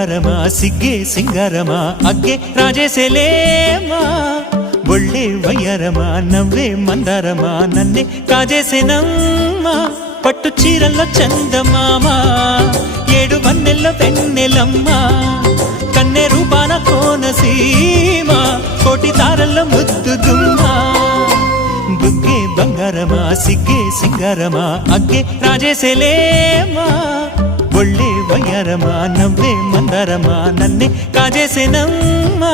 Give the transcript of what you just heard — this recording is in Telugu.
బంగారమా సిగ్గే సింగారమా అగ్గే రాజేసేలేమా ఒళ్ళే వయ్యారమా నవ్వే మందారమా నన్నే కాజేసేనమ్మా పట్టు చీరల్లో చందమామా ఏడు వన్నెల్లో వెన్నెలమ్మా కన్నె రూపాన కోనసీమ కోటి తారల్లో ముద్దుదుమ్మా బుగ్గే బంగారమా సిగ్గే సింగారమా అగ్గే రాజేసేలేమా ఒళ్ళే వయ్యారమా నవ్వే మందారమా నన్నే కాజేసేనమ్మా